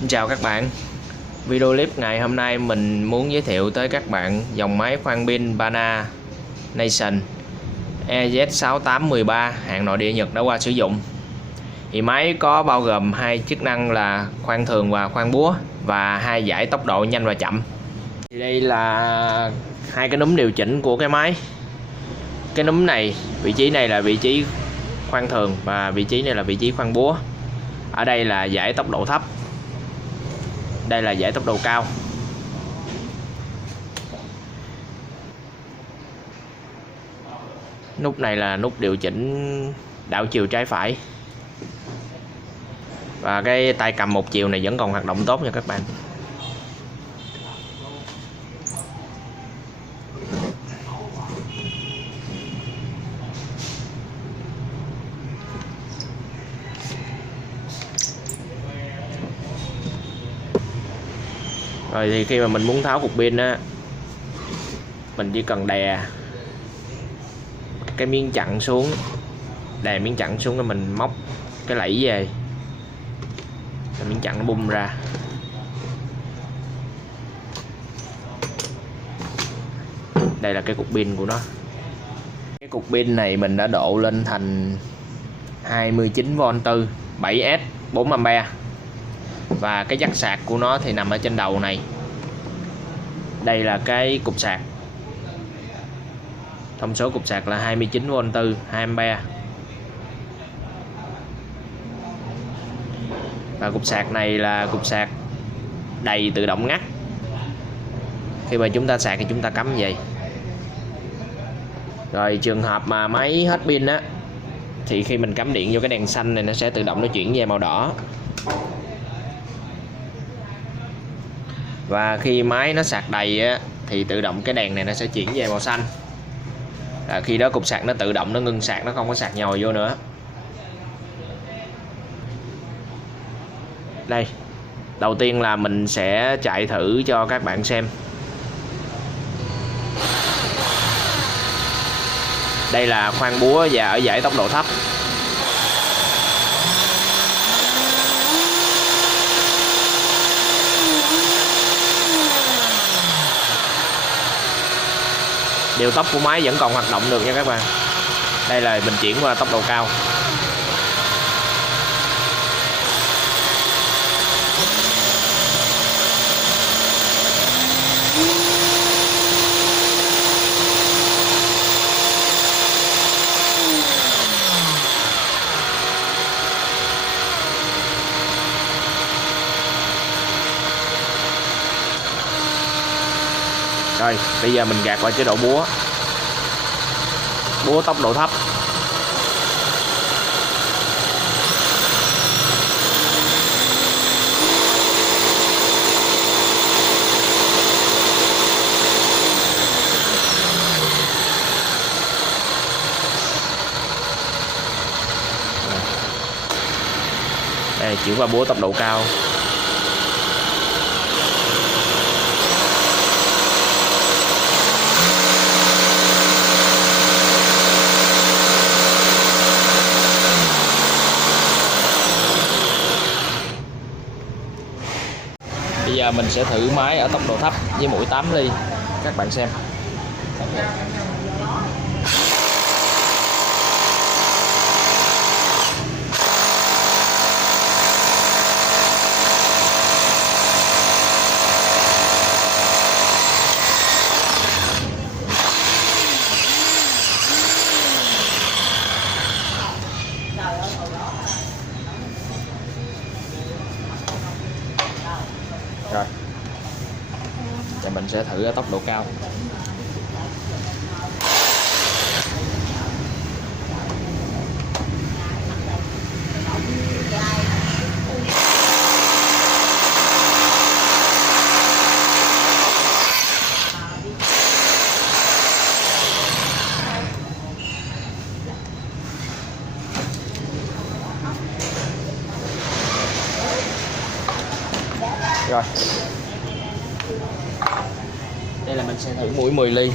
Xin chào các bạn. Video clip ngày hôm nay mình muốn giới thiệu tới các bạn dòng máy khoan pin Bana Nation EZ6813 hàng nội địa Nhật đã qua sử dụng. Thì máy có bao gồm hai chức năng là khoan thường và khoan búa và hai dải tốc độ nhanh và chậm. Thì đây là hai cái núm điều chỉnh của cái máy. Cái núm này, vị trí này là vị trí khoan thường và vị trí này là vị trí khoan búa. Ở đây là dải tốc độ thấp, đây là dải tốc độ cao. Nút này là nút điều chỉnh đảo chiều trái phải. Và cái tay cầm một chiều này vẫn còn hoạt động tốt nha các bạn. Rồi thì khi mà mình muốn tháo cục pin á, mình chỉ cần đè cái miếng chặn xuống, đè miếng chặn xuống rồi mình móc cái lẫy về, rồi miếng chặn nó bung ra. Đây là cái cục pin của nó. Cái cục pin này mình đã độ lên thành 29V4 7S 4A. Và cái jack sạc của nó thì nằm ở trên đầu này. Đây là cái cục sạc. Thông số cục sạc là 29V4 2A. Và cục sạc này là cục sạc đầy tự động ngắt. Khi mà chúng ta sạc thì chúng ta cắm vậy. Rồi trường hợp mà máy hết pin á, thì khi mình cắm điện vô cái đèn xanh này nó sẽ tự động nó chuyển về màu đỏ. Và khi máy nó sạc đầy á, thì tự động cái đèn này nó sẽ chuyển về màu xanh. Khi đó cục sạc nó tự động nó ngưng sạc, nó không có sạc nhồi vô nữa. Đây, đầu tiên là mình sẽ chạy thử cho các bạn xem. Đây là khoan búa và ở dải tốc độ thấp. Điều tốc của máy vẫn còn hoạt động được nha các bạn. Đây là mình chuyển qua tốc độ cao. Rồi, bây giờ mình gạt qua chế độ búa. Búa tốc độ thấp. Đây, chuyển qua búa tốc độ cao. Bây giờ mình sẽ thử máy ở tốc độ thấp với mũi 8 ly các bạn xem. Rồi, và mình sẽ thử ở tốc độ cao. Rồi, đây là mình sẽ thử mũi 10 ly.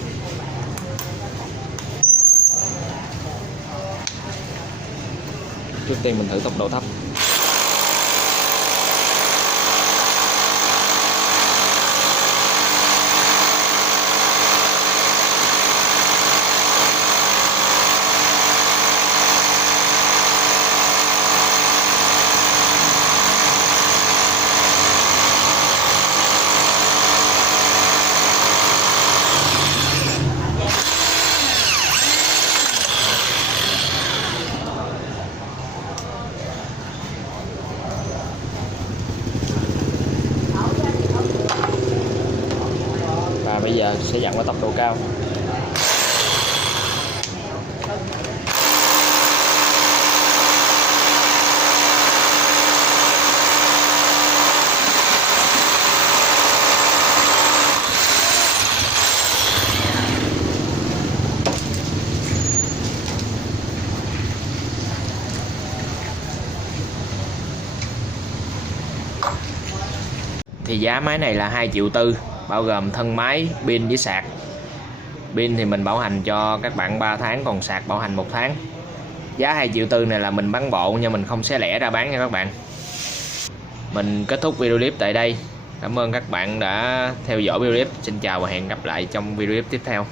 Trước tiên mình thử tốc độ thấp. bây giờ sẽ dặn qua tốc độ cao. Thì giá máy này là 2,4 triệu, bao gồm thân máy, pin với sạc. Pin thì mình bảo hành cho các bạn 3 tháng, còn sạc bảo hành 1 tháng. Giá 2,4 triệu này là mình bán bộ nhưng mình không xé lẻ ra bán nha các bạn. Mình kết thúc video clip tại đây. Cảm ơn các bạn đã theo dõi video clip. Xin chào và hẹn gặp lại trong video clip tiếp theo.